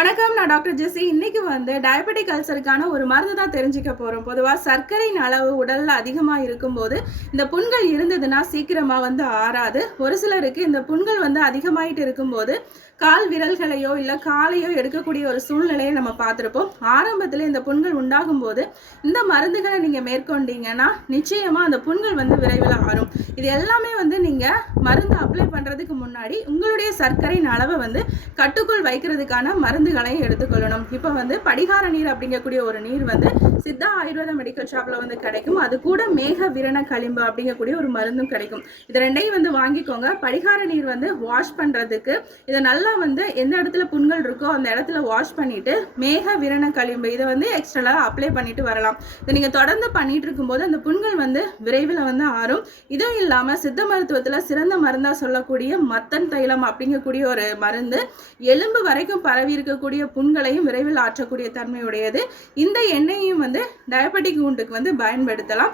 வணக்கம் நான் டாக்டர் ஜெஸ்ஸி. இன்னைக்கு வந்து டயபெட்டிக் அல்சருக்கான ஒரு மருந்து தான் தெரிஞ்சுக்க போகிறோம் பொதுவாக சர்க்கரையின் அளவு உடலில் அதிகமாக இருக்கும்போது இந்த புண்கள் இருந்ததுன்னா சீக்கிரமாக வந்து ஆறாது. ஒரு சிலருக்கு இந்த புண்கள் வந்து அதிகமாயிட்டு இருக்கும்போது கால் விரல்களையோ இல்லை காலையோ எடுக்கக்கூடிய ஒரு சூழ்நிலையை நம்ம பார்த்துருப்போம். ஆரம்பத்தில் இந்த புண்கள் உண்டாகும் போது இந்த மருந்துகளை நீங்கள் மேற்கொண்டீங்கன்னா நிச்சயமாக அந்த புண்கள் வந்து விரைவில் ஆறும். இது எல்லாமே வந்து நீங்கள் மருந்து அப்ளை பண்ணுறதுக்கு முன்னாடி உங்களுடைய சர்க்கரையின் அளவை வந்து கட்டுக்குள் வைக்கிறதுக்கான மருந்து மருந்துகளையும் எடுத்துக்கொள்ளணும். இப்போ வந்து படிகார நீர் அப்படிங்கக்கூடிய ஒரு நீர் வந்து சித்தா ஆயுர்வேத மெடிக்கல் ஷாப்பில் வந்து கிடைக்கும். அது கூட மேக விரண களிம்பு அப்படிங்கக்கூடிய ஒரு மருந்தும் கிடைக்கும். இது ரெண்டையும் வந்து வாங்கிக்கோங்க. படிகார நீர் வந்து வாஷ் பண்ணுறதுக்கு இதை நல்லா வந்து எந்த இடத்துல புண்கள் இருக்கோ அந்த இடத்துல வாஷ் பண்ணிட்டு மேக விரண களிம்பு இதை வந்து எக்ஸ்ட்ரலாக அப்ளை பண்ணிட்டு வரலாம். இதை நீங்கள் தொடர்ந்து பண்ணிட்டு இருக்கும்போது அந்த புண்கள் வந்து விரைவில் வந்து ஆறும். இதுவும் இல்லாமல் சித்த மருத்துவத்தில் சிறந்த மருந்தாக சொல்லக்கூடிய மத்தன் தைலம் அப்படிங்கக்கூடிய ஒரு மருந்து எலும்பு வரைக்கும் பரவி இருக்கக்கூடிய புண்களையும் விரைவில் ஆற்றக்கூடிய தன்மையுடையது. இந்த எண்ணெயையும் வந்து டயபெட்டிக் உண்டுக்கு வந்து பயன்படுத்தலாம்.